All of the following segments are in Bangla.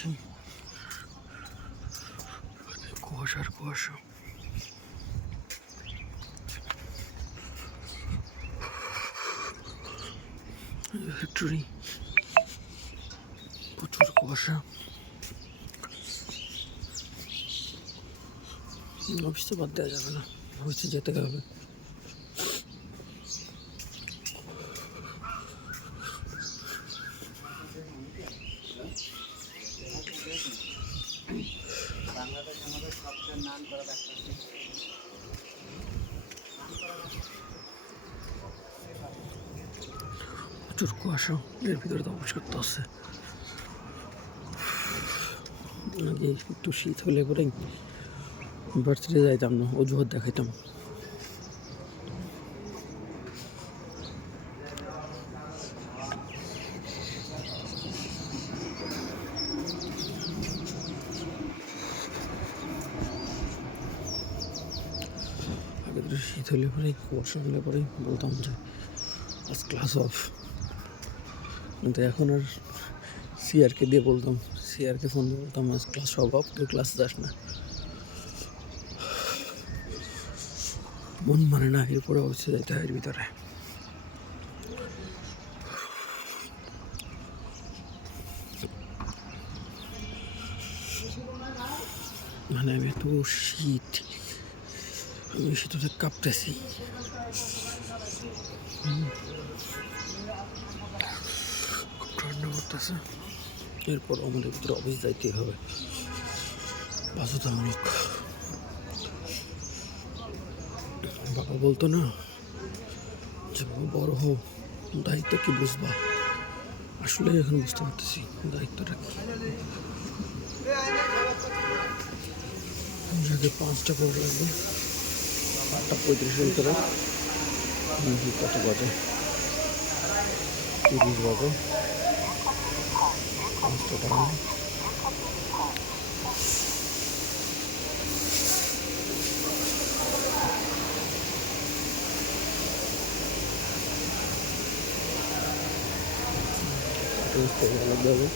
যাচ্ছি, কুয়াশার কুয়াশা। ফ্যাক্টরি, প্রচুর কুয়াশা। অফিসে বাদ দেওয়া যাবে না, অফিসে যেতে হবে। প্রচুর কুয়াশা, এর ভিতরে তো অফিস করতে হচ্ছে। আগে একটু শীত হলে পরে ভার্সিটি যাইতাম না, অজুহাত দেখাইতাম। আগে তো শীত হলে পরে, কুয়াশা হলে পরে বলতাম যে আজ ক্লাস অফ। কিন্তু এখন আর সিআরকে দিয়ে বলতাম, সিআরকে ফোন দিয়ে বলতাম আজ ক্লাস অফ, তুই ক্লাসে যাস না। মন মানে না, এরপরে অবশ্যই যাইতে হয় এর ভিতরে। মানে আমি এত শীত, আমি শীততে কাঁপতেছি। খুব ঠান্ডা করতেছে। এরপর আমাদের ভিতরে অফিস যাইতে হবে, বাধ্যতামূলক। বাবা বলতো না যে বড় হও, দায়িত্ব কি বুঝবা। আসলে এখন বুঝতে পারতেছি দায়িত্বটা কি। আগে 5টা করে লাগবে, 8:35 ভিতরে। কত বাজে? 30 বাজে। 5টা টাকা আলাদা হবে।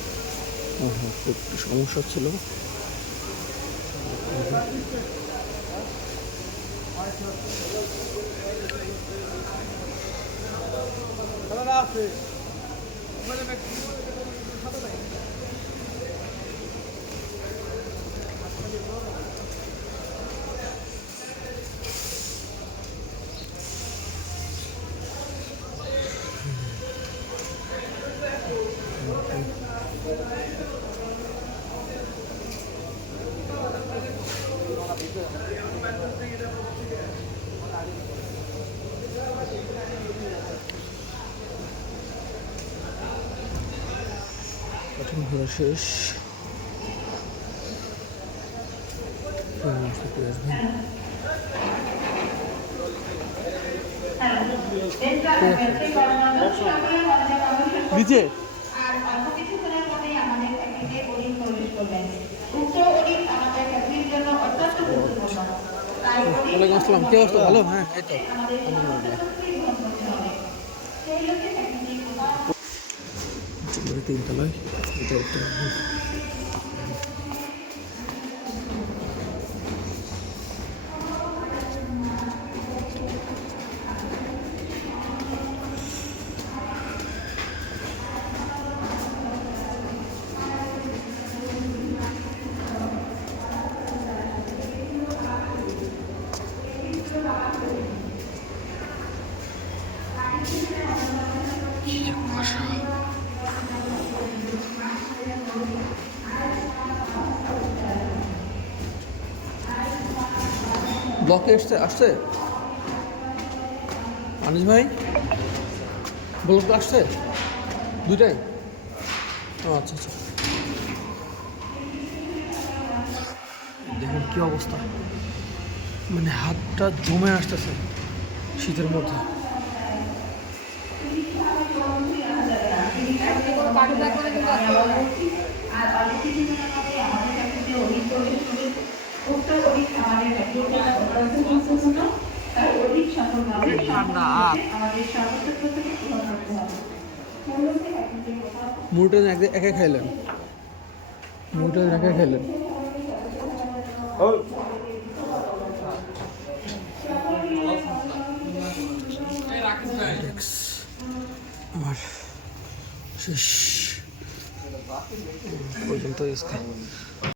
হ্যাঁ, একটু সমস্যা ছিল। কঠিন ঘোরা শেষ। নিচে ওয়ালাইকুম আসসালাম, কি অবস্থা? ভালো? হ্যাঁ, এই তো আলহামদুলিল্লাহ। 3 তলায় এটা একটা ব্লকে আসছে আনিস ভাই, ব্লক আসছে দুইটাই। ও আচ্ছা আচ্ছা, দেখুন কি অবস্থা, মানে হাতটা জমে আসতেছে শীতের মধ্যে। মুড়িটা একা খাইলেন? মুটা রেখে খেলেন আমার শেষ পর্যন্ত